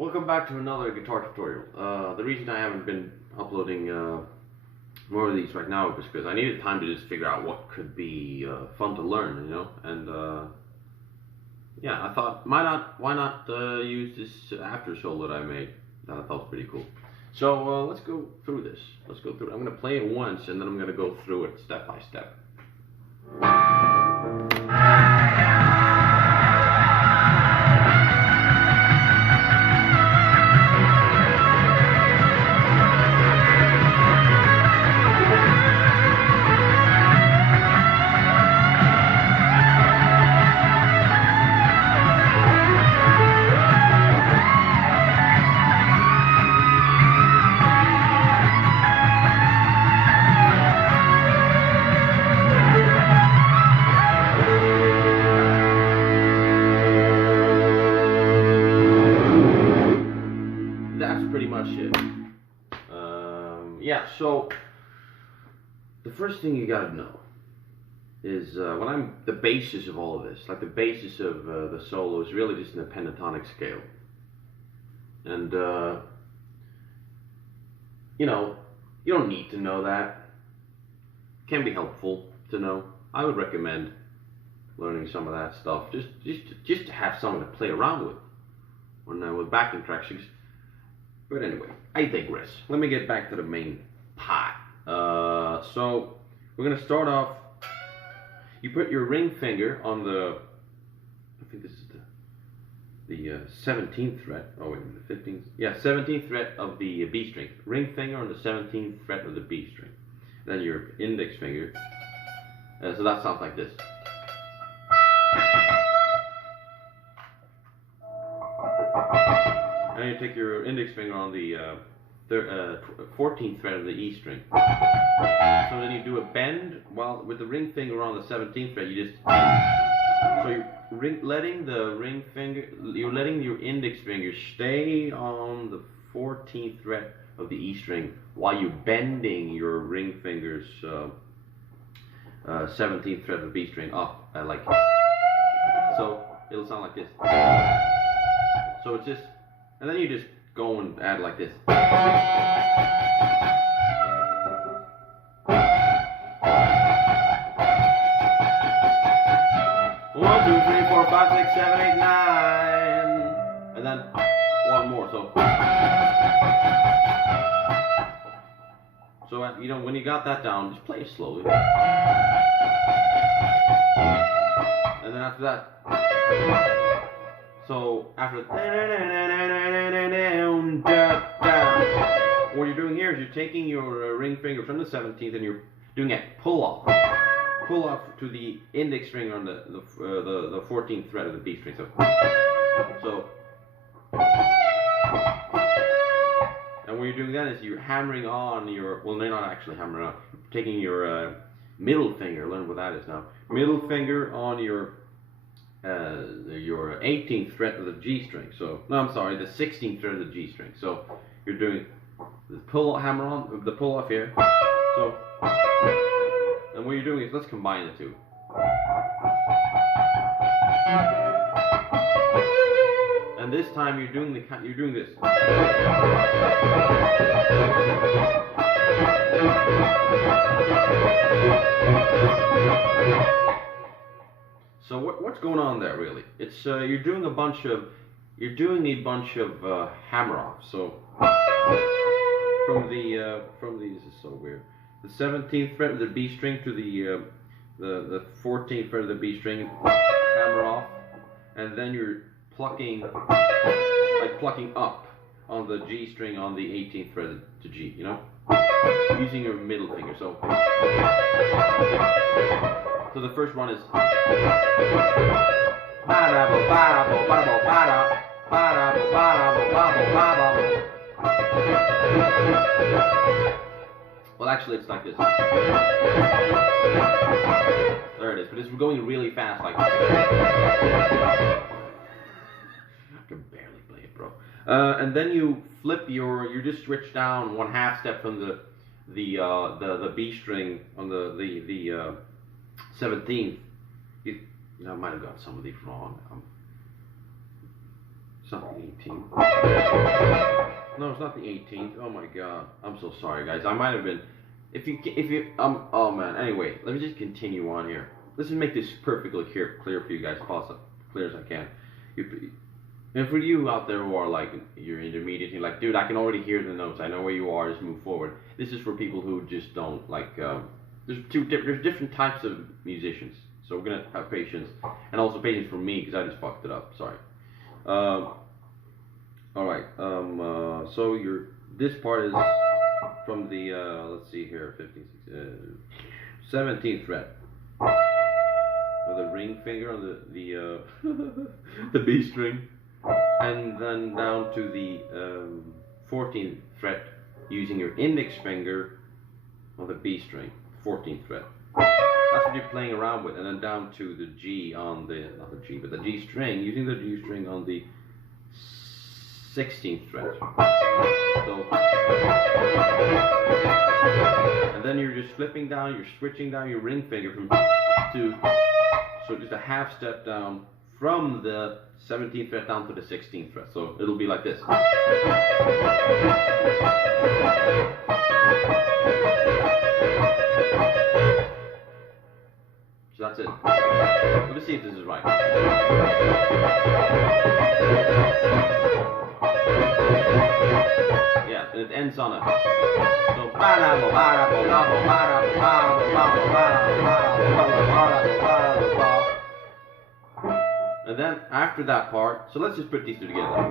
Welcome back to another guitar tutorial. The reason I haven't been uploading more of these right now is because I needed time to just figure out what could be fun to learn, you know. And yeah, I thought, why not use this after solo that I made that I thought was pretty cool. So let's go through this. Let's go through it. I'm gonna play it once, and then I'm gonna go through it step by step. Pretty much it. Yeah, so the first thing you gotta know is the basis of all of this, like the basis of the solo is really just in the pentatonic scale. And you know, you don't need to know that. It can be helpful to know. I would recommend learning some of that stuff just to have something to play around with with backing tracks. But anyway, I digress. Let me get back to the main part. So we're gonna start off. You put your ring finger on the, I think this is the 17th fret. Oh wait, the 15th. Yeah, 17th fret of the B string. Ring finger on the 17th fret of the B string. Then your index finger. So that sounds like this. And you take your index finger on the 14th fret of the E string. So then you do a bend while with the ring finger on the 17th fret. You just so you're letting your index finger stay on the 14th fret of the E string while you're bending your ring finger's 17th fret of the B string up like so. It'll sound like this. So it's just. And then you just go and add like this. 1, 2, 3, 4, 5, 6, 7, 8, 9. And then one more. So you know, when you got that down, just play it slowly. And then after that. So after what you're doing here is you're taking your ring finger from the 17th and you're doing a pull off to the index finger on the 14th fret of the B string. So and what you're doing then is you're hammering on your, well, they're not actually hammering on, you're taking your middle finger, learn what that is now, middle finger on your 18th fret of the G string. So no, I'm sorry, the 16th fret of the G string. So you're doing the pull off here. So and what you're doing is, let's combine the two. And this time you're doing this. So what's going on there really? It's you're doing a bunch of hammer offs. So from this is so weird. The 17th fret of the B string to the 14th fret of the B string, hammer off, and then you're plucking up on the G string on the 18th fret to G. You know, using your middle finger. So the first one is. Well, actually, it's like this. There it is, but it's going really fast, like. I can barely play it, bro. And then you flip you just switch down 1/2 step from the B string on the 17th. I might have got some of these wrong. It's not the 18th. No, it's not the 18th. Oh my god. I'm so sorry, guys. I might have been. If you, oh man. Anyway, let me just continue on here. Let's just make this perfectly clear for you guys, clear as I can. And for you out there who are like, you're intermediate, you're like, dude, I can already hear the notes. I know where you are. Just move forward. This is for people who just don't like. There's different types of musicians. So we're gonna have patience, and also patience for me because I just fucked it up. Sorry. All right. So this part is from the let's see here, 17th fret with a ring finger on the the B string, and then down to the 14th fret using your index finger on the B string, 14th fret. That's what you're playing around with, and then down to the G on the, not the G, but the G string, using the G string on the 16th fret. So, and then you're just flipping down, you're switching down your ring finger from to, so just a half step down from the 17th fret down to the 16th fret. So it'll be like this. So that's it. Let's see if this is right. Yeah, and it ends on a. So and then after that part, so let's just put these two together.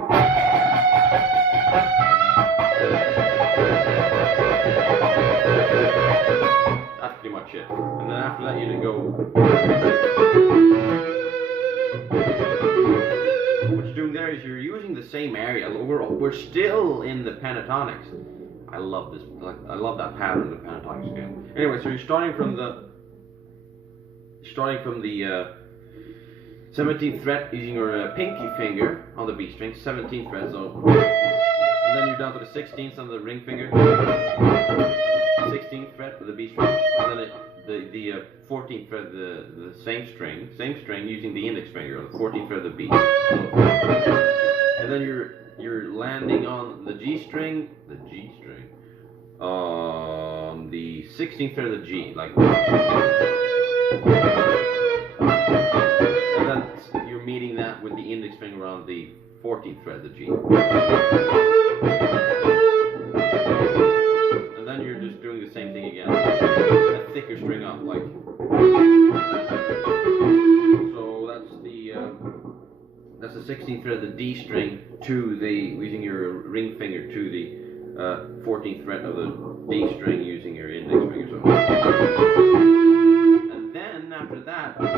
That's pretty much it. And then after that, you just go. What you're doing there is you're using the same area. We're still in the pentatonics. I love this. I love that pattern of the pentatonics again. Anyway, so you're starting from the 17th fret using your pinky finger on the B string, 17th fret. So, and then you're down to the 16th on the ring finger. 16th fret with the B string, and then the 14th fret the same string using the index finger on the 14th fret of the B. So, and then you're landing on the G string, on the 16th fret of the G, like, and then you're meeting that with the index finger on the 14th fret of the G. Then you're just doing the same thing again. A thicker string up, like. So that's the 16th fret of the D string to the, using your ring finger to the 14th fret of the D string using your index finger. So. And then after that, let's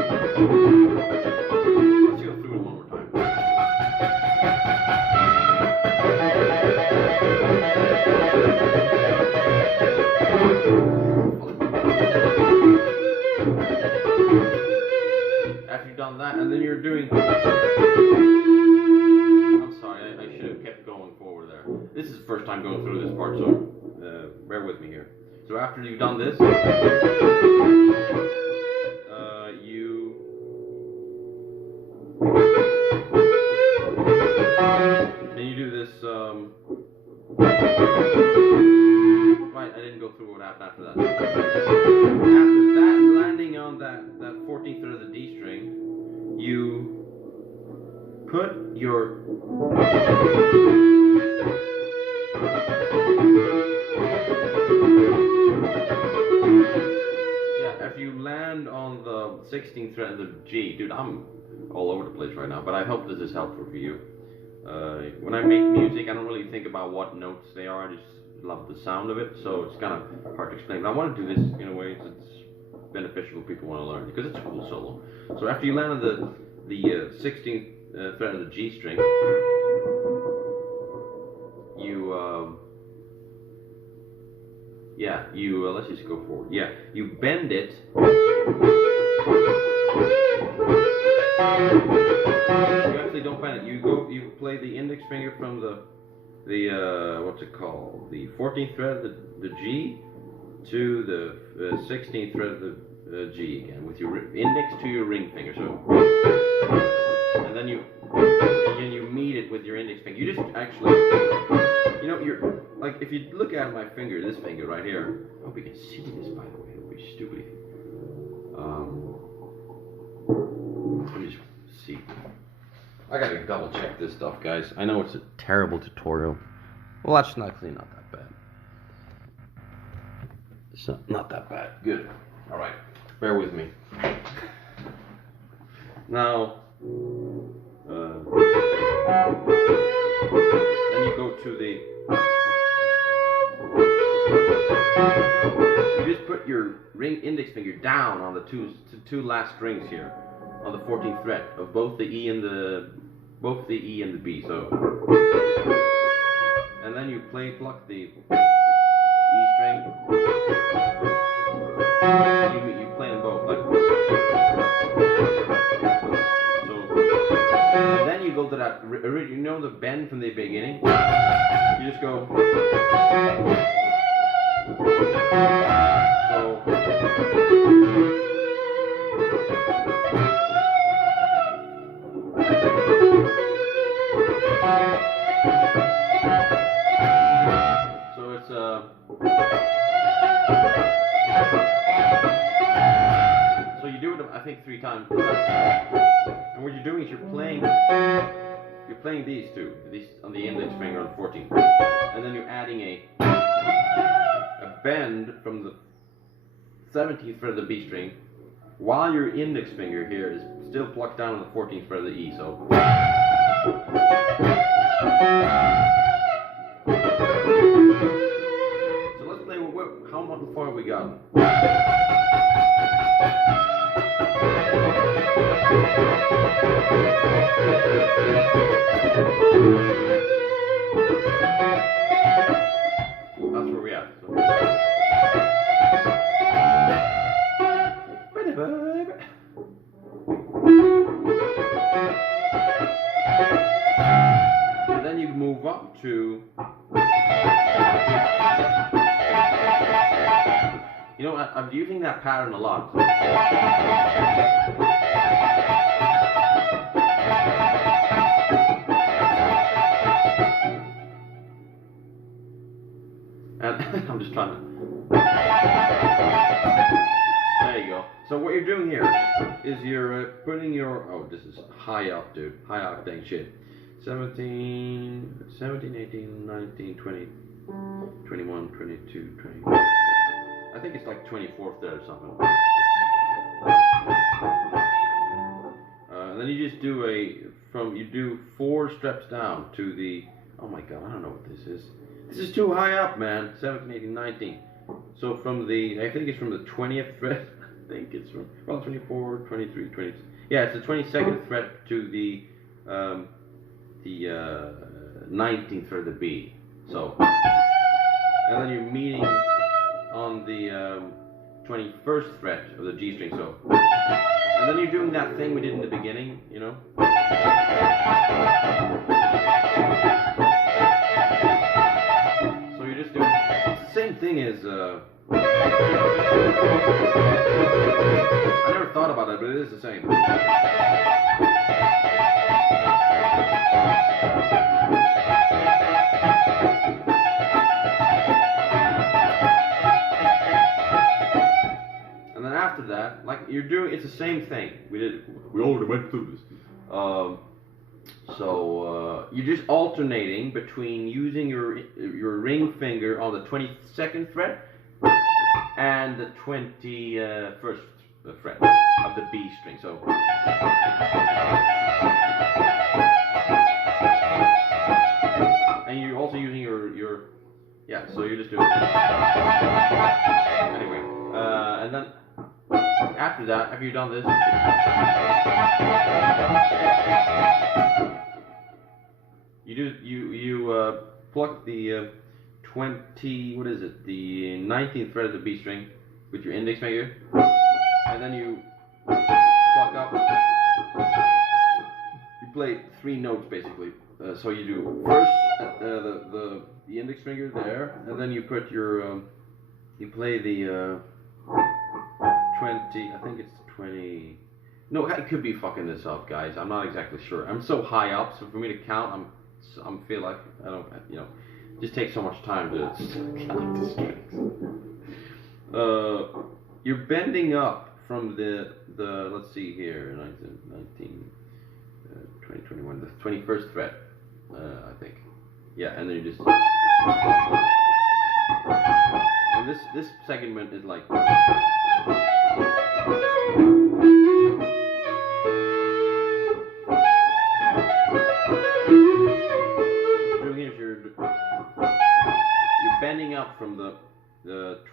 go through it one more time. After you've done that, and then you're doing. I'm sorry, I should have kept going forward there. This is the first time going through this part, so bear with me here. So after you've done this, then you do this. Right, I didn't go through what happened after that. After that, landing on that 14th fret of the D string, you put your after you land on the 16th fret of the G, dude, I'm all over the place right now, but I hope this is helpful for you. When I make music, I don't really think about what notes they are. I just love the sound of it, so it's kind of hard to explain. But I want to do this in a way that's beneficial for people who want to learn, because it's a cool solo. So after you land on the 16th fret of the G string, you let's just go forward. Yeah, you bend it. You actually don't bend it. You play the index finger from the what's it called? The 14th fret of the G to the 16th fret of the G again, with your index to your ring finger. So and then you meet it with your index finger. You just actually, you know, you're like, if you look at my finger, this finger right here. I hope you can see this, by the way. It would be stupid if you. Let me just see. I gotta double check this stuff, guys. I know it's a terrible tutorial. Well, that's actually not that bad. It's not that bad. Good. All right. Bear with me. Now, then you go to the. You just put your index finger down on the two last strings here, on the 14th fret of both the E and the B. So, and then you pluck the E string. You play them both like. So, and then you go to that. You know the bend from the beginning. You just go. So you do it, I think, 3 times. And what you're doing is you're playing these two, these on the index finger on the 14th, and then you're adding a bend from the 17th fret of the B string, while your index finger here is still plucked down on the 14th fret of the E. So. So let's play. How far have we gotten? That's where we are. So. And then you move up to. You know, I'm using that pattern a lot. And I'm just trying to. There you go. So what you're doing here is you're putting your. Oh, this is high up, dude. High octane shit. 17, 18, 19, 20, 21, 22, 20. I think it's like 24th there or something. And then you just do you do 4 steps down to the, oh my god, I don't know what this is. This is too high up, man. 17, 18, 19. So from the, I think it's from the 20th fret. I think it's from, well, 24, 23, 20. Yeah, it's the 22nd fret to the 19th fret of the B. So, and then you're meeting on the 21st fret of the G string. So, and then you're doing that thing we did in the beginning, you know. So you're just doing it's the same thing as. I never thought about it, but it is the same. And then after that, like you're doing, it's the same thing. We already went through this. So you're just alternating between using your ring finger on the 22nd fret and the 21st fret of the B string. So. And you're also using your yeah, so you're just doing anyway, and then after that, have you done this? You pluck the 20, what is it, the 19th fret of the B string with your index finger, and then you pluck up. You play 3 notes basically. So you do first the index finger there, and then you put your you play the 20. I think it's 20. No, I could be fucking this up, guys. I'm not exactly sure. I'm so high up, so for me to count, I'm feel like I don't, you know, it just takes so much time to count the strings. You're bending up from the let's see here, 2021, the 21st fret, I think. Yeah, and then you just, and this segment is like. You're bending up from the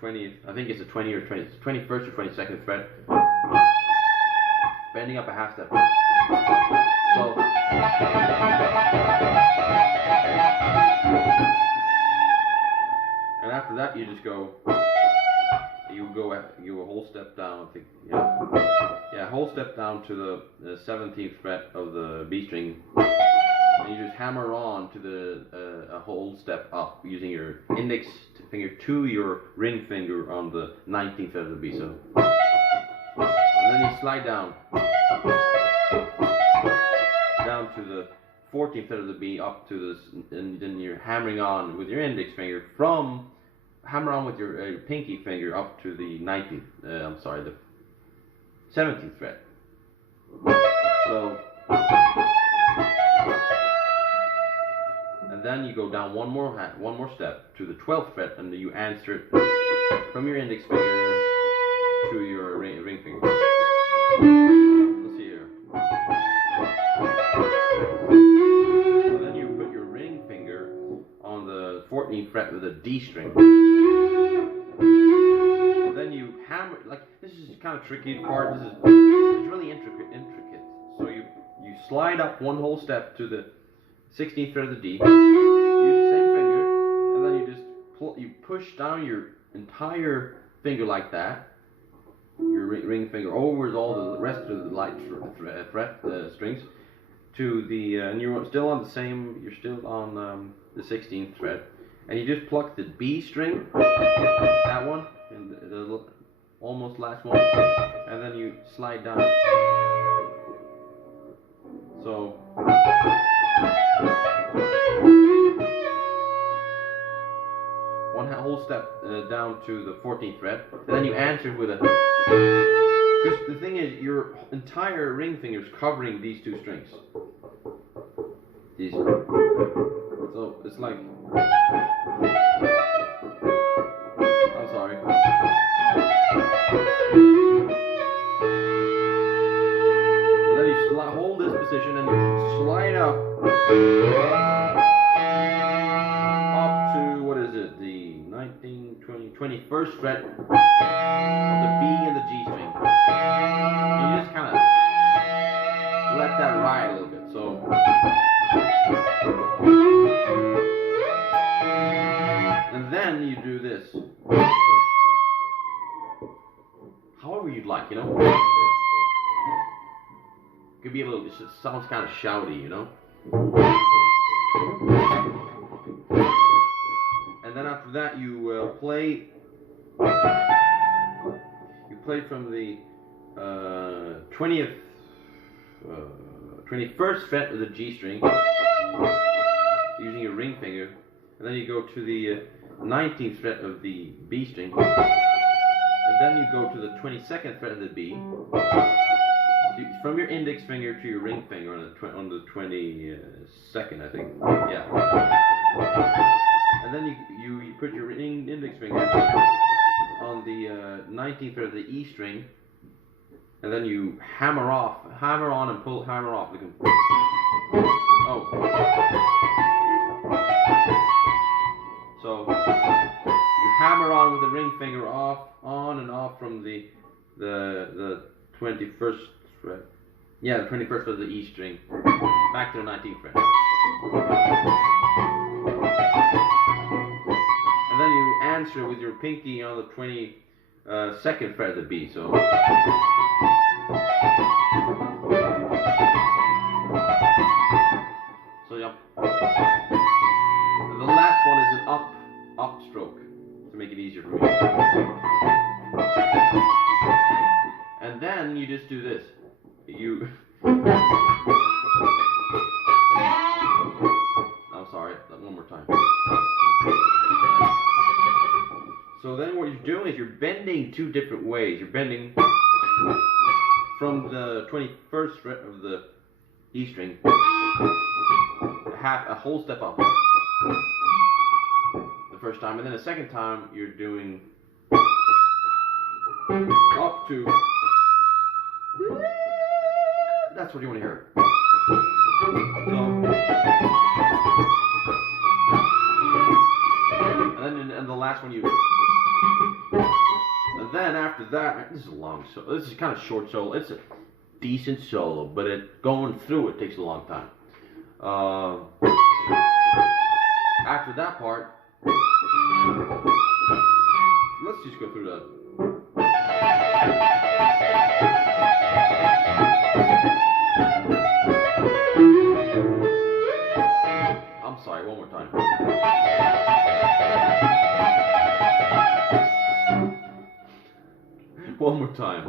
20th, I think it's the 21st or 22nd fret, bending up a half step. So, and after that you just go, you a whole step down, I think, yeah, a whole step down to the 17th fret of the B string. And you just hammer on to a whole step up using your index finger to your ring finger on the 19th fret of the B. So, and then you slide down to the 14th fret of the B up to this, and then you're hammering on with your index finger hammer on with your pinky finger up to the 19th. The 17th fret. So. And then you go down one more step to the 12th fret, and you answer it from your index finger to your ring finger. Let's see here. And then you put your ring finger on the 14th fret with a D string. And then you hammer, like, this is kind of tricky part. It's really intricate. So you slide up one whole step to the 16th fret of the D, use the same finger, and then you just you push down your entire finger like that, your ring finger over all the rest of the light fret strings, to the, and you're still on the 16th fret, and you just pluck the B string, that one, and the almost last one, and then you slide down. So. One whole step down to the 14th fret, and then you answer with a. Because the thing is, your entire ring finger is covering these two strings. So it's like. I'm sorry. And then you hold this position and you slide up. The 21st fret of the B and the G string. You just kind of let that ride a little bit. So, and then you do this. However you'd like, you know. Could be a little. It sounds kind of shouty, you know. And then after that, you play from the 21st fret of the G string using your ring finger, and then you go to the 19th fret of the B string, and then you go to the 22nd fret of the B, from your index finger to your ring finger on the 22nd, I think, yeah. And then you put your index finger on the 19th fret of the E string, and then you hammer on and hammer off. Oh. So you hammer on with the ring finger on and off from the 21st fret. Yeah, the 21st fret of the E string, back to the 19th fret. And then you answer with your pinky on the 22nd fret of the B. So. So yeah. And the last one is an up stroke to make it easier for me. And then you just do this. you. I'm sorry. One more time. So then what you're doing is you're bending two different ways. You're bending from the 21st fret of the E string, a whole step up the first time, and then the second time you're doing up to. That's what you want to hear. So, and the last one you. And then after that, this is a long solo. This is kind of short solo. It's a decent solo, but going through it takes a long time. After that part, let's just go through that. I'm sorry, one more time. One more time.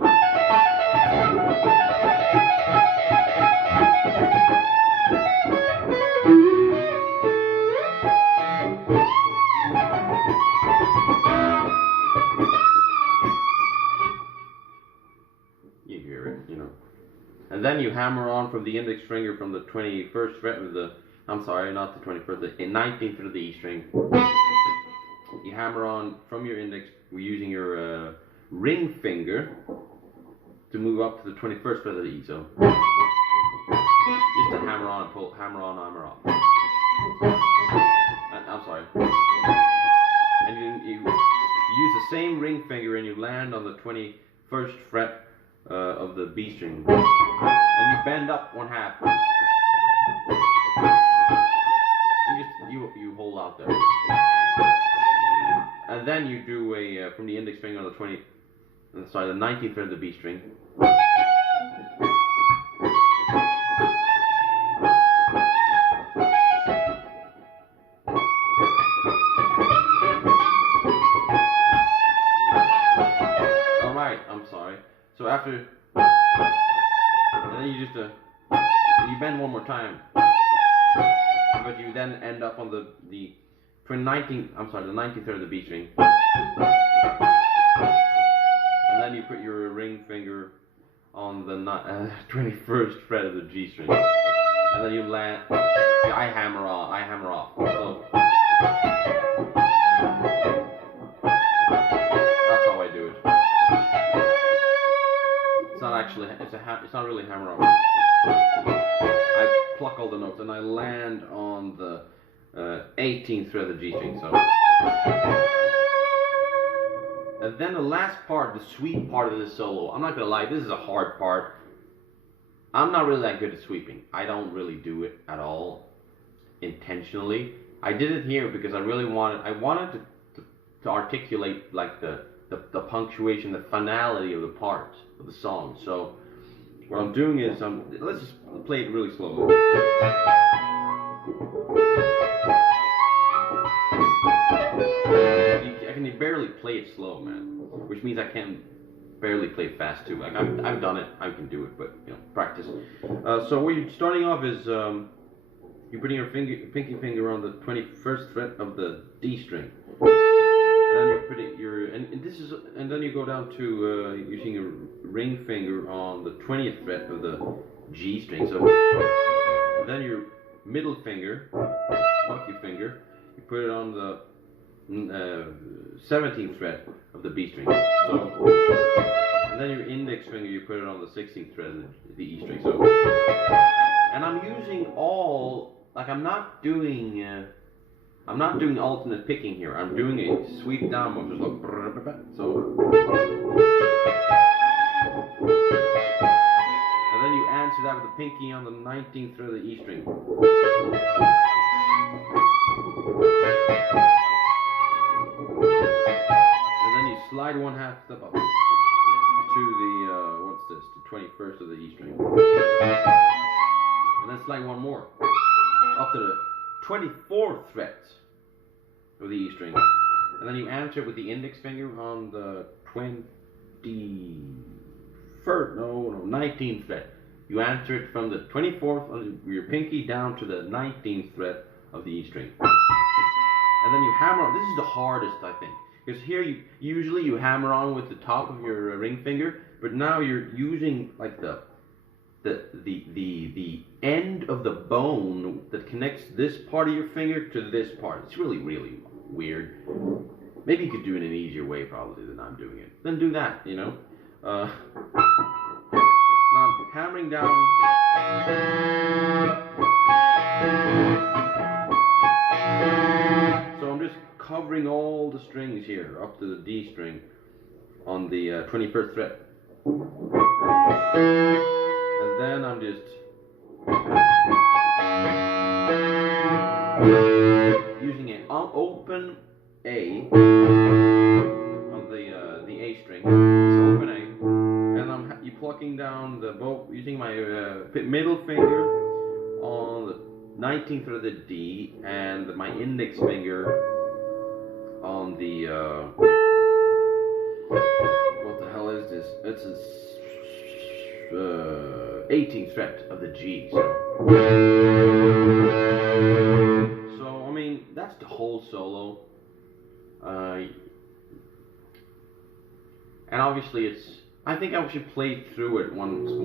You hear it, you know. And then you hammer on from the index finger from the 21st fret of the, I'm sorry, not the 21st, the 19th fret of the E string. You hammer on from your index, using your ring finger to move up to the 21st fret of the E. So just to hammer on and pull, hammer on, hammer off. I'm sorry. And you use the same ring finger and you land on the 21st fret of the B string, and you bend up one half, and you hold out there, and then you do a from the index finger on the 19th fret of the B string. All right, I'm sorry. So after, and then you just you bend one more time, but you then end up on the 19th fret of the B string, and then you put your ring finger on the 21st fret of the G string, and then you land. I hammer off. So that's how I do it. It's not actually, it's not really hammer off. I pluck all the notes and I land on the 18th fret of the G string. So, and then the last part, the sweet part of this solo. I'm not gonna lie, this is a hard part. I'm not really that good at sweeping. I don't really do it at all intentionally. I did it here because I wanted to articulate like the punctuation, the finality of the part of the song. So what I'm doing is let's just play it really slowly. I can barely play it slow, man, which means I can barely play it fast too. Like I've done it, I can do it, but you know, practice. So what you're starting off is you're putting your pinky finger on the 21st fret of the D string. And then you're putting and then you go down to using your ring finger on the 20th fret of the G string. So then your middle finger, funky finger, you put it on the 17th fret of the B string. So, and then your index finger, you put it on the 16th fret of the E string. So, and I'm using I'm not doing alternate picking here. I'm doing a sweep down motion. So, and then you answer that with the pinky on the 19th fret of the E string. And then you slide one half step up to the the 21st of the E string. And then slide one more up to the 24th fret of the E string, and then you answer with the index finger on the 19th fret You answer it from the 24th of your pinky down to the 19th fret of the E string. And then you hammer on. This is the hardest, I think. Because here, usually you hammer on with the top of your ring finger, but now you're using like the end of the bone that connects this part of your finger to this part. It's really, really weird. Maybe you could do it in an easier way, probably, than I'm doing it. Then do that, you know? Now I'm hammering down. So I'm just covering all the strings here, up to the D string, on the 21st fret. And then I'm just using an open A on the A string. It's open A, and I'm plucking down the bow using my middle finger on the 19th fret of the D and my index finger on the what the hell is this? It's a 18th fret of the G. So I mean, that's the whole solo. And obviously, I think I should play through it once more.